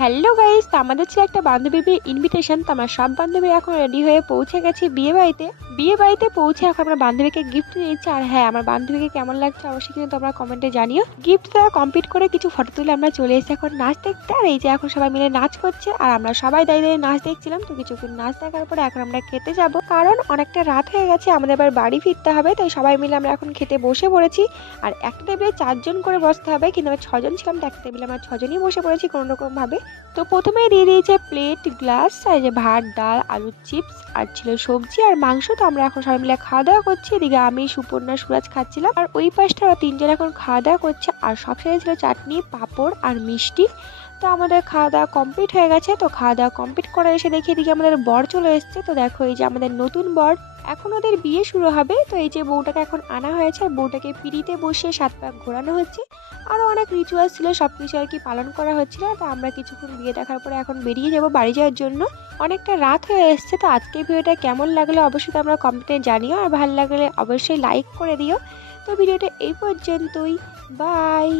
Hello guys, তো আমাদের ছিল একটা বান্ধবীর বিয়ে ইনভিটেশন। তো আমরা সব বান্ধবী এখন রেডি হয়ে পৌঁছে গেছি বিয়ে বাড়িতে পৌঁছে এখন আমরা বান্ধবীকে গিফট দিচ্ছি। আর হ্যাঁ, আমার বান্ধবীকে কেমন লাগছে অবশ্যই কিন্তু তোমরা কমেন্টে জানিও। গিফট দেওয়া কমপ্লিট করে কিছু ফটো তুলে আমরা চলে এসেছি এখন নাচ দেখতে। আর এই যে এখন সবাই মিলে নাচ করছে আর আমরা সবাই দাঁড়িয়ে দাঁড়িয়ে নাচ দেখছিলাম। তো কিছুক্ষণ নাচ দেখার পরে এখন আমরা খেতে যাব, কারণ অনেকটা রাত হয়ে গেছে, আমাদের এবার বাড়ি ফিরতে হবে। তাই সবাই মিলে আমরা এখন খেতে বসে পড়েছি। আর একটা টেবিলে 4 জন করে বসতে হবে, কিন্তু আমরা 6 জন ছিলাম, তো একটা টেবিলে আমরা 6 জনই বসে পড়েছি কোনো রকম ভাবে। তো প্রথমেই দিয়ে দিয়েছে প্লেট, গ্লাস, আর এই যে ভাত, ডাল, আলুর চিপস, আর ছিল সবজি আর মাংস। তো আমরা এখন সবাই মিলে খাওয়া দাওয়া করছি। এদিকে আমি, সুপর্ণা, সুরাজ খাচ্ছিলাম, আর ওই পাশটা ওরা 3 জন এখন খাওয়া দাওয়া করছে। আর সবশেষে ছিল চাটনি, পাঁপড় আর মিষ্টি। তো আমাদের খাওয়া দাওয়া কমপ্লিট হয়ে গেছে। তো খাওয়া দাওয়া কমপ্লিট করে এসে দেখি এদিকে আমাদের বর চলে এসেছে। তো দেখো এই যে আমাদের নতুন বর, এখন ওদের বিয়ে শুরু হবে। তো এই যে বউটাকে এখন আনা হয়েছে, আর বউটাকে পিঁড়িতে বসিয়ে 7 পাক ঘোরানো হচ্ছে। আরও অনেক রিচুয়াল ছিল, সব কিছু আর কি পালন করা হচ্ছিল। তো আমরা কিছুক্ষণ বিয়ে দেখার পরে এখন বেরিয়ে যাব বাড়ি যাওয়ার জন্য। অনেকটা রাত হয়ে এসছে। তো আজকের ভিডিওটা কেমন লাগলো অবশ্যই তোমরা কমেন্টে জানিও, আর ভালো লাগলে অবশ্যই লাইক করে দিও। তো ভিডিওটা এই পর্যন্তই, বাই।